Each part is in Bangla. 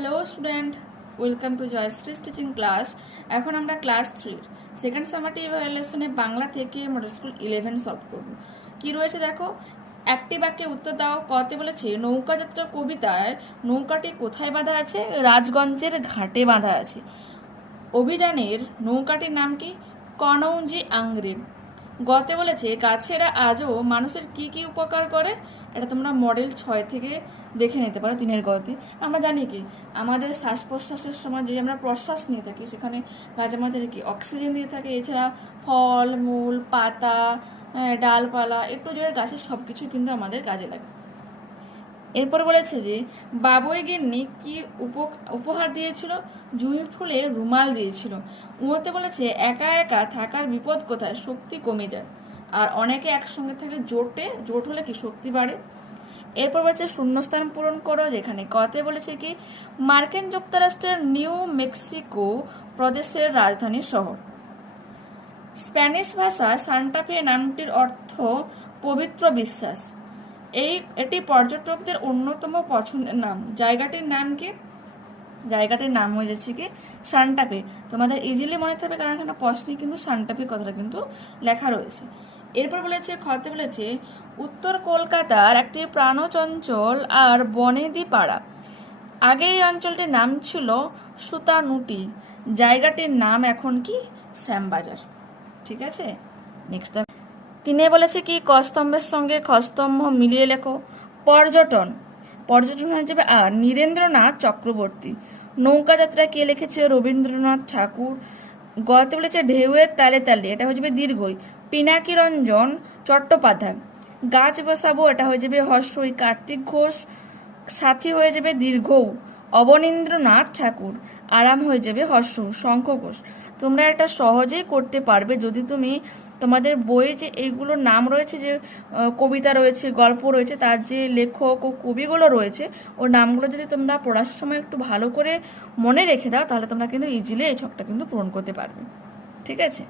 Hello student welcome to Jayashree teaching class এখন আমরা ক্লাস থ্রির সেকেন্ড সামারটি ইভ্যালুয়েশনে বাংলা থেকে মডেল স্কুল ইলেভেন সলভ করব। কি রয়েছে দেখো? একটি বাক্যে উত্তর দাও। কতে বলেছে, নৌকা যাত্রা কবিতায় নৌকাটি কোথায় বাঁধা আছে? রাজগঞ্জের ঘাটে বাঁধা আছে। অভিযানের নৌকাটির নাম কি? কনৌজি আংরে। গতে বলেছে, গাছেরা আজও মানুষের কি কি উপকার করে? এটা তোমরা মডেল ছয় থেকে দেখে নিতে পারো তিনের গতে আমরা জানি কি, আমাদের শ্বাস প্রশ্বাসের সময় যদি আমরা প্রশ্বাস নিয়ে থাকি, সেখানে গাছ আমাদের কি অক্সিজেন দিয়ে থাকে, এছাড়া ফল, মূল, পাতা ডালপালা, একটু জোরে গাছের সব কিছু কিন্তু আমাদের কাজে লাগে। এরপর বলেছে যে, বাবুই গিন্নি কি উপ- উপহার দিয়েছিল? জুঁই ফুলে রুমাল দিয়েছিল। উমতে বলেছে, একা একা থাকার বিপদ কোথায়? শক্তি কমে যায়। আর অনেকে একসঙ্গে থাকে জোটে, জোট হলে কি শক্তি বাড়ে? এরপর বলেছে, শূন্যস্থান পূরণ করো, যেখানে কতে বলেছে কি, মার্কিন যুক্তরাষ্ট্রের নিউ মেক্সিকো প্রদেশের রাজধানী শহর। স্প্যানিশ ভাষা সান্টাফে নামটির অর্থ, পবিত্র বিশ্বাস। এই, এটি পর্যটকদের অন্যতম পছন্দের নাম। জায়গাটির নাম কি? জায়গাটির নাম হয়ে যাচ্ছে কি? সান্টাপে। তোমাদের ইজিলি মনে থাকবে, কারণ এখানে প্রশ্নে কিন্তু সান্টাপে কথাটা কিন্তু লেখা রয়েছে। এরপর বলেছে, খতে বলেছে, উত্তর কলকাতার একটি প্রাণচঞ্চল আর বনেদি পাড়া। আগে এই অঞ্চলটির নাম ছিল সুতানুটি। জায়গাটির নাম এখন কি? শ্যামবাজার। ঠিক আছে? নেক্সট তিনি বলেছে কি, কস্তম্ভের সঙ্গে খস্তম্ভ মিলিয়ে লেখো। পর্যটন। পর্যটন হয়ে যাবে আর নীরেন্দ্রনাথ চক্রবর্তী। নৌকা যাত্রা কে লিখেছে রবীন্দ্রনাথ ঠাকুর? গতে বলেছে ঢেউয়ের তালে তালে, এটা হয়ে যাবে দীর্ঘই। পিনাকি রঞ্জন চট্টোপাধ্যায়। গাছ বসাবো, এটা হয়ে যাবে হর্ষই কার্তিক ঘোষ। সাথী হয়ে যাবে দীর্ঘ অবনীন্দ্রনাথ ঠাকুর। আরাম হয়ে যাবে হর্ষ শঙ্খ ঘোষ। তোমরা এটা সহজেই করতে পারবে যদি তুমি তোমাদের বইয়ে যে এইগুলোর নাম রয়েছে, যে কবিতা রয়েছে, গল্প রয়েছে, তার যে লেখক ও কবিগুলো রয়েছে, ওর নামগুলো যদি তোমরা পড়ার সময় একটু ভালো করে মনে রেখে দাও, তাহলে তোমরা কিন্তু ইজিলি এই ছকটা কিন্তু পূরণ করতে পারবে। ঠিক আছে?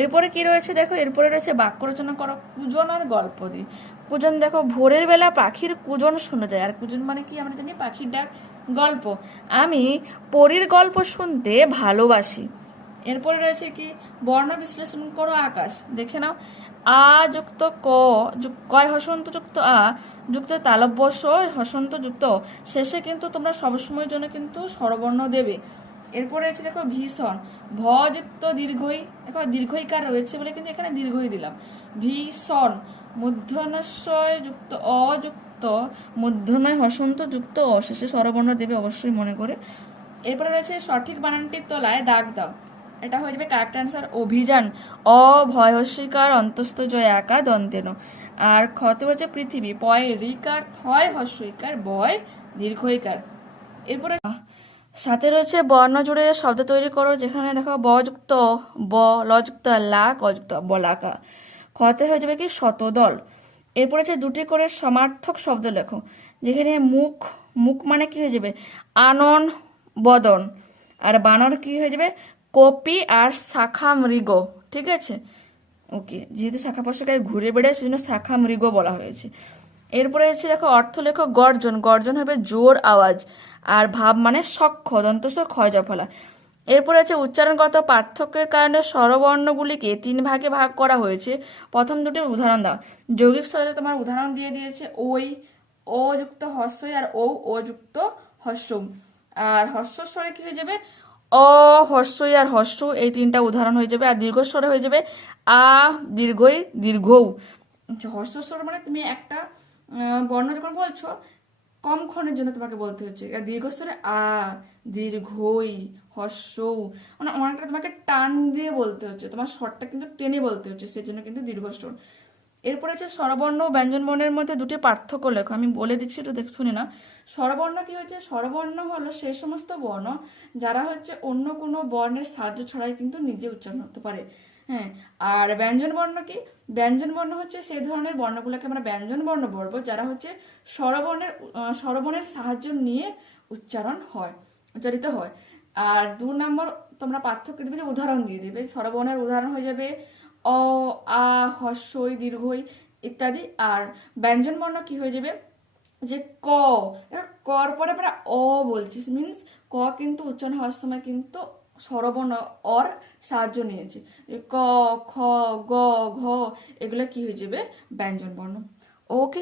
এরপরে কি রয়েছে দেখো? এরপরে রয়েছে বাক্য রচনা করো, কুজন আর গল্প দিয়ে কুজন দেখো, ভোরের বেলা পাখির কুজন শোনা যায়। আর কুজন মানে কি? আমরা জানি পাখির ডাক গল্প। আমি পরীর গল্প শুনতে ভালোবাসি। এরপরে রয়েছে কি? বর্ণ বিশ্লেষণ করো আকাশ। দেখে নাও। আ যুক্ত ক কয় হসন্ত যুক্ত? আ যুক্ত তালব্যস্য, হসন্ত যুক্ত। শেষে কিন্তু তোমরা সবসময়ের জন্য কিন্তু স্বরবর্ণ দেবে। এরপরে রয়েছে দেখো ভীষণ। ভ যুক্ত দীর্ঘই, দেখো দীর্ঘইকার রয়েছে বলে কিন্তু এখানে দীর্ঘই দিলাম। ভীষণ। মূর্ধন্যস্বয় যুক্ত অযুক্ত মূর্ধন্যয় হসন্ত যুক্ত। অ শেষে স্বরবর্ণ দেবে অবশ্যই মনে করে। এরপরে রয়েছে সঠিক বানানটির তলায় দাগ দাও। এটা হয়ে যাবে কারেক্ট অ্যান্সার অভিযান, অভয়স্বীকার অন্তস্থ জয় একা দন্তেন আর ক্ষত হচ্ছে পৃথিবী, পয় রিকার থয় হস্যইকার বয় দীর্ঘইকার এরপরে সাথে রয়েছে বর্ণ জুড়ে শব্দ তৈরি করো, যেখানে দেখো বযুক্ত, ব, লযুক্ত, লা, কযুক্ত, বলাকা। ক্ষতে হয়ে যাবে কি শতদল। এরপরে আছে দুটি করে সমার্থক শব্দ লেখো, যেখানে মুখ মুখ মানে কি হয়ে যাবে? আনন, বদন। আর বানর কি হয়ে যাবে? কপি আর শাখা মৃগ ঠিক আছে? ওকে, যেহেতু শাখা প্রশাখায় ঘুরে বেড়ায়, সেজন্য শাখা মৃগ বলা হয়েছে। এরপরে হচ্ছে দেখো অর্থ লেখো গর্জন। গর্জন হবে জোর আওয়াজ, আর ভাব মানে সক্ষ দন্তস ক্ষয় জফলা। এরপরে আছে উচ্চারণগত পার্থক্যের কারণে স্বরবর্ণগুলিকে তিন ভাগে ভাগ করা হয়েছে। প্রথম দুটির উদাহরণ দাও। যৌগিক স্বরে তোমার উদাহরণ দিয়ে দিয়েছে ওই ও যুক্ত হস্যই আর ও ও যুক্ত হস্য আর হস্যস্বরে কি হয়ে যাবে? অ হস্যই আর হস্য এই তিনটা উদাহরণ হয়ে যাবে আর দীর্ঘস্বরে হয়ে যাবে আ দীর্ঘই দীর্ঘৌ আচ্ছা, হস্যস্বর মানে তুমি একটা বর্ণ যখন বলছো কম ক্ষণের জন্য তোমাকে বলতে হচ্ছে। আর দীর্ঘস্বরে আ দীর্ঘই হস্যৌ মানে অনেকটা তোমাকে টান দিয়ে বলতে হচ্ছে। তোমার স্বরটা কিন্তু টেনে বলতে হচ্ছে সেই জন্য কিন্তু দীর্ঘস্বর। এরপরে হচ্ছে স্বরবর্ণ ও ব্যঞ্জন বর্ণের মধ্যে দুটি পার্থক্য লেখো, আমি বলে দিচ্ছি একটু দেখ শুনে না। স্বরবর্ণ কি হচ্ছে? স্বরবর্ণ হলো সে সমস্ত বর্ণ যারা হচ্ছে অন্য কোনো বর্ণের সাহায্য ছাড়াই কিন্তু নিজে উচ্চারণ হতে পারে। হ্যাঁ আর ব্যঞ্জন বর্ণ কি? ব্যঞ্জন বর্ণ হচ্ছে সেই ধরনের বর্ণগুলোকে আমরা ব্যঞ্জন বর্ণ বলব, যারা হচ্ছে স্বরবর্ণের স্বরবর্ণের সাহায্য নিয়ে উচ্চারণ হয়, উচ্চারিত হয়। আর দু নম্বর তোমরা পার্থক্য দিবে যে উদাহরণ দিয়ে দেবে। স্বরবর্ণের উদাহরণ হয়ে যাবে অ, আ হস্যই দীর্ঘই ইত্যাদি। আর ব্যঞ্জন বর্ণ কি হয়ে যাবে? যে ক কর পরে আমরা অ বলছিস মিনস ক কিন্তু উচ্চারণ হওয়ার সময় কিন্তু স্বরবর্ণ, অর সাহায্য নিয়েছে। ক, খ, গ, ঘ, এগুলো কি হয়ে যাবে? ব্যঞ্জন বর্ণ। ওকে